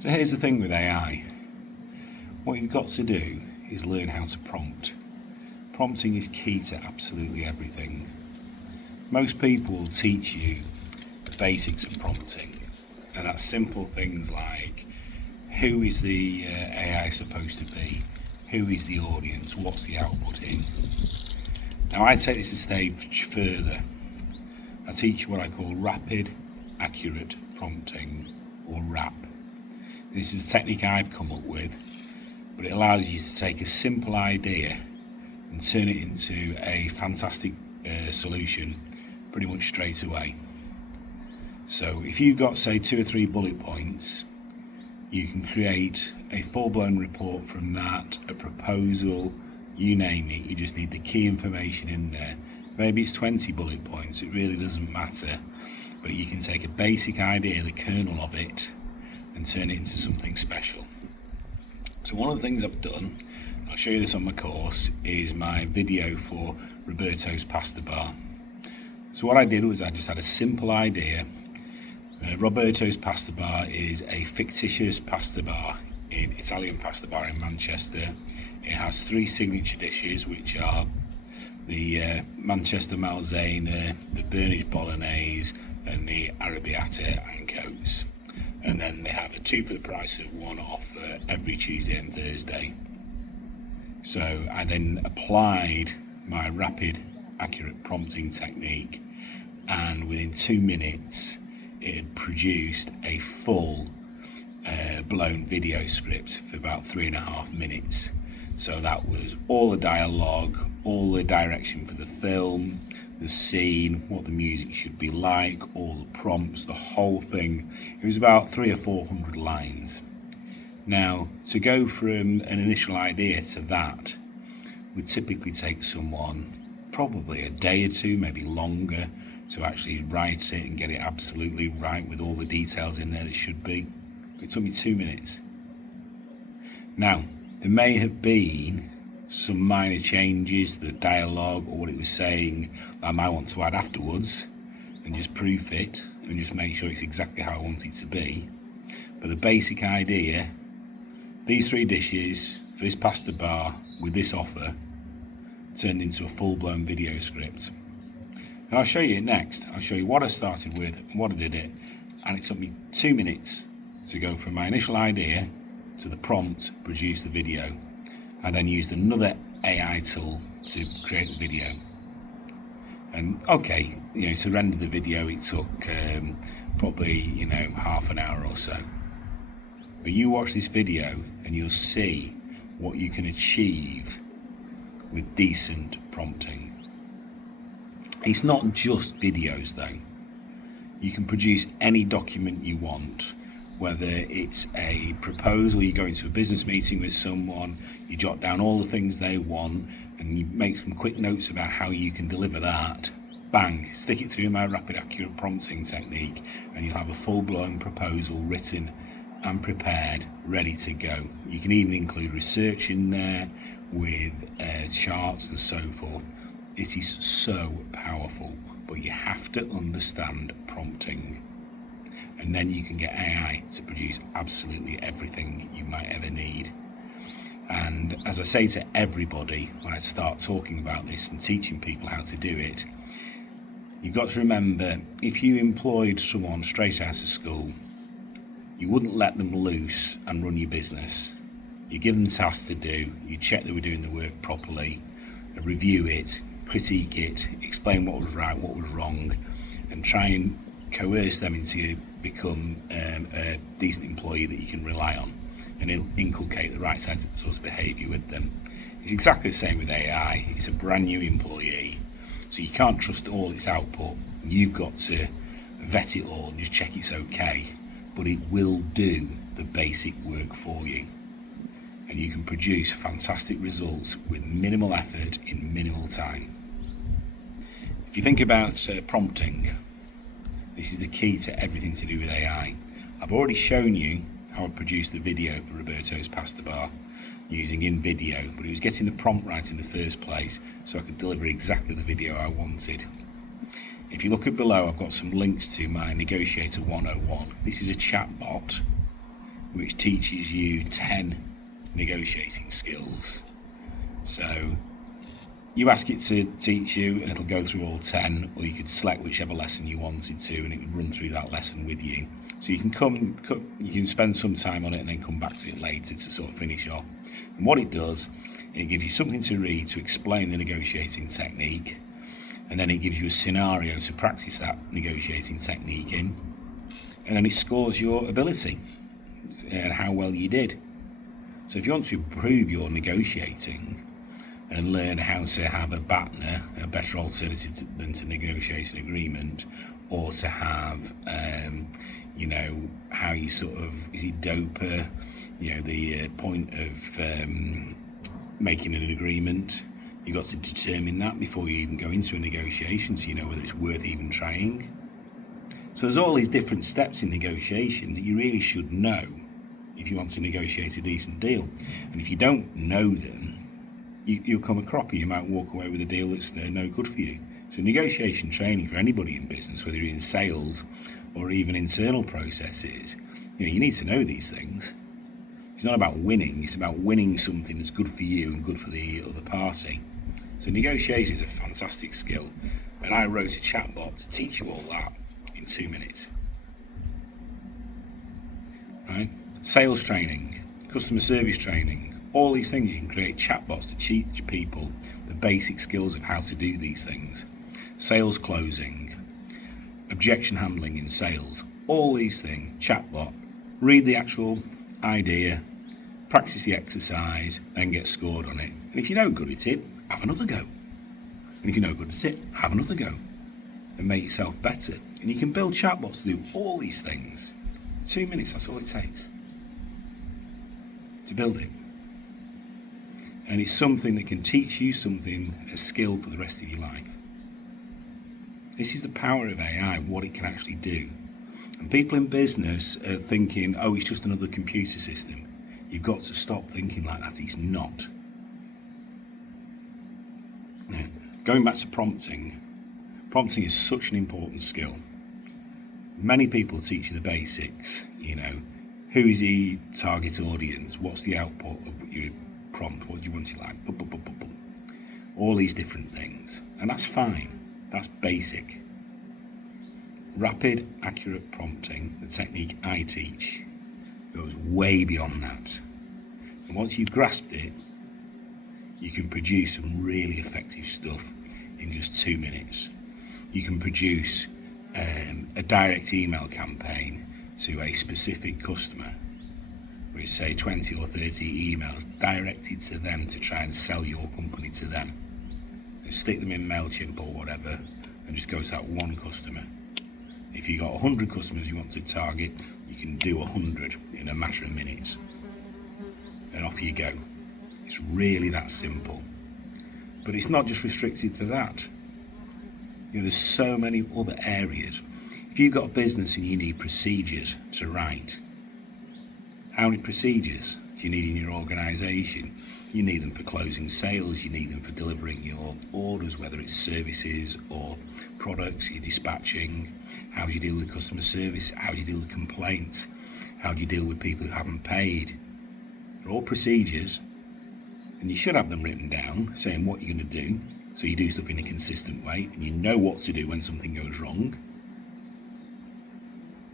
So here's the thing with AI. What you've got to do is learn how to prompt. Prompting is key to absolutely everything. Most people will teach you the basics of prompting, and that's simple things like who is the AI supposed to be, who is the audience, what's the output in. Now I take this a stage further. I teach you what I call rapid, accurate prompting, or RAP. This is a technique I've come up with, but it allows you to take a simple idea and turn it into a fantastic solution pretty much straight away. So if you've got, say, 2 or 3 bullet points, you can create a full-blown report from that, a proposal, you name it. You just need the key information in there. Maybe it's 20 bullet points, it really doesn't matter, but you can take a basic idea, the kernel of it, and turn it into something special. So one of the things I've done, I'll show you this on my course, is my video for Roberto's Pasta Bar. So what I did was I just had a simple idea. Roberto's Pasta Bar is a fictitious pasta bar, Italian pasta bar in Manchester. It has 3 signature dishes, which are the Manchester Malzana, the Burnish Bolognese, and the Arrabbiata Ancoats. And then they have a 2 for the price of 1 offer every Tuesday and Thursday. So I then applied my rapid, accurate prompting technique, and within 2 minutes it had produced a full blown video script for about 3.5 minutes. So that was all the dialogue, all the direction for the film, the scene, what the music should be like, all the prompts, the whole thing. It was about 300 or 400 lines. Now, to go from an initial idea to that would typically take someone probably a day or 2, maybe longer, to actually write it and get it absolutely right with all the details in there that should be. It took me 2 minutes. Now, there may have been some minor changes to the dialogue or what it was saying that I might want to add afterwards and just proof it and just make sure it's exactly how I want it to be. But the basic idea, these 3 dishes for this pasta bar with this offer, turned into a full-blown video script. And I'll show you it next. I'll show you what I started with and what I did it, and it took me 2 minutes to go from my initial idea to the prompt, produce the video. I then used another AI tool to create the video. And okay, to render the video it took probably half an hour or so. But you watch this video and you'll see what you can achieve with decent prompting. It's not just videos though. You can produce any document you want, whether it's a proposal, you go into a business meeting with someone, you jot down all the things they want, and you make some quick notes about how you can deliver that. Bang, stick it through my rapid accurate prompting technique, and you'll have a full-blown proposal written and prepared, ready to go. You can even include research in there with charts and so forth. It is so powerful, but you have to understand prompting. And then you can get AI to produce absolutely everything you might ever need. And as I say to everybody when I start talking about this and teaching people how to do it, you've got to remember, if you employed someone straight out of school, you wouldn't let them loose and run your business. You give them tasks to do, you check they were doing the work properly, review it, critique it, explain what was right, what was wrong, and try and coerce them into become a decent employee that you can rely on, and inculcate the right sort of behaviour with them. It's exactly the same with AI. It's a brand new employee, so you can't trust all its output. You've got to vet it all and just check it's okay, but it will do the basic work for you, and you can produce fantastic results with minimal effort in minimal time. If you think about prompting, this is the key to everything to do with AI. I've already shown you how I produced the video for Roberto's Pasta Bar using InVideo, but it was getting the prompt right in the first place so I could deliver exactly the video I wanted. If you look at below, I've got some links to my Negotiator 101. This is a chat bot which teaches you 10 negotiating skills. So you ask it to teach you and it'll go through all 10, or you could select whichever lesson you wanted to and it would run through that lesson with you. So you can spend some time on it and then come back to it later to sort of finish off. And what it does, it gives you something to read to explain the negotiating technique, and then it gives you a scenario to practice that negotiating technique in, and then it scores your ability and how well you did. So if you want to improve your negotiating and learn how to have a BATNA, a better alternative than to negotiate an agreement, or to have, how you sort of, is it DOPA, the point of making an agreement. You've got to determine that before you even go into a negotiation, so you know whether it's worth even trying. So there's all these different steps in negotiation that you really should know if you want to negotiate a decent deal. And if you don't know them, you'll come a cropper. You might walk away with a deal that's no good for you. So negotiation training for anybody in business, whether you're in sales or even internal processes, you need to know these things. It's not about winning, it's about winning something that's good for you and good for the other party. So negotiation is a fantastic skill, and I wrote a chatbot to teach you all that in 2 minutes. Right? Sales training, customer service training, all these things, you can create chatbots to teach people the basic skills of how to do these things. Sales closing, objection handling in sales, all these things, chatbot, read the actual idea, practice the exercise, and get scored on it. And if you're no good at it, have another go. And if you're no good at it, have another go. And make yourself better. And you can build chatbots to do all these things. 2 minutes, that's all it takes to build it. And it's something that can teach you something, a skill for the rest of your life. This is the power of AI, what it can actually do. And people in business are thinking, oh, it's just another computer system. You've got to stop thinking like that. It's not. Now, going back to prompting is such an important skill. Many people teach you the basics, who is the target audience, what's the output of your prompt, what do you want it like, all these different things. And that's fine, that's basic. Rapid, accurate prompting, the technique I teach, goes way beyond that. And once you've grasped it, you can produce some really effective stuff in just 2 minutes. You can produce a direct email campaign to a specific customer, with say 20 or 30 emails directed to them to try and sell your company to them. You stick them in MailChimp or whatever and just go to that one customer. If you've got 100 customers you want to target, you can do 100 in a matter of minutes. And off you go. It's really that simple. But it's not just restricted to that. There's so many other areas. If you've got a business and you need procedures to write, how many procedures do you need in your organisation? You need them for closing sales, you need them for delivering your orders, whether it's services or products, you're dispatching. How do you deal with customer service? How do you deal with complaints? How do you deal with people who haven't paid? They're all procedures, and you should have them written down, saying what you're going to do, so you do stuff in a consistent way, and you know what to do when something goes wrong.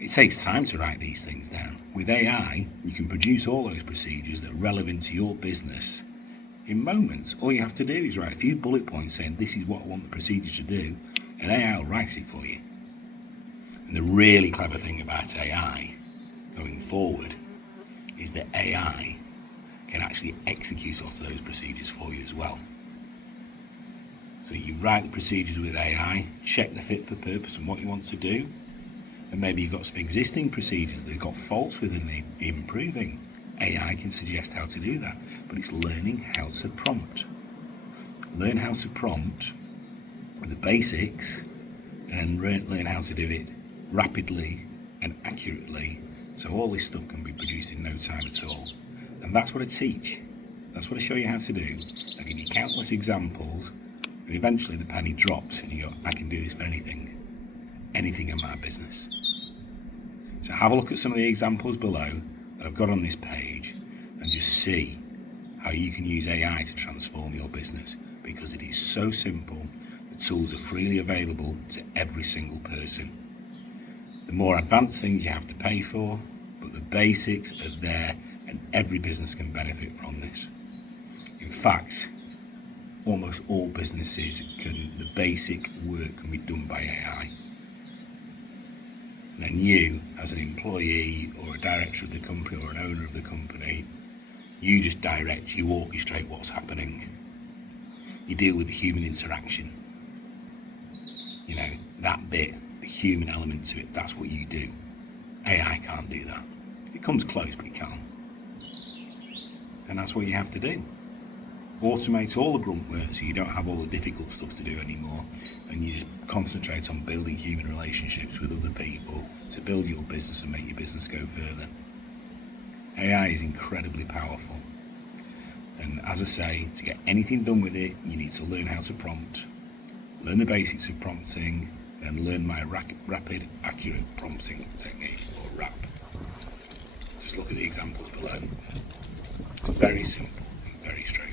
It takes time to write these things down. With AI, you can produce all those procedures that are relevant to your business in moments. All you have to do is write a few bullet points saying this is what I want the procedure to do, and AI will write it for you. And the really clever thing about AI going forward is that AI can actually execute lots of those procedures for you as well. So you write the procedures with AI, check the fit for purpose and what you want to do, and maybe you've got some existing procedures that they've got faults with and they're improving. AI can suggest how to do that, but it's learning how to prompt. Learn how to prompt with the basics and learn how to do it rapidly and accurately, so all this stuff can be produced in no time at all. And that's what I teach. That's what I show you how to do. I give you countless examples, and eventually the penny drops and you go, I can do this for anything in my business. So have a look at some of the examples below, that I've got on this page and just see how you can use AI to transform your business, because it is so simple. The tools are freely available to every single person. The more advanced things you have to pay for, but the basics are there and every business can benefit from this. In fact, almost all businesses the basic work can be done by AI. And then you, as an employee or a director of the company or an owner of the company, you just direct, you orchestrate what's happening. You deal with the human interaction. You know, that bit, the human element to it, that's what you do. AI can't do that. It comes close, but it can't. And that's what you have to do. Automate all the grunt work so you don't have all the difficult stuff to do anymore, and you just concentrate on building human relationships with other people to build your business and make your business go further. AI is incredibly powerful, and as I say, to get anything done with it, you need to learn how to prompt, learn the basics of prompting, and learn my rapid accurate prompting technique, or RAP. Just look at the examples below. It's very simple and very straight.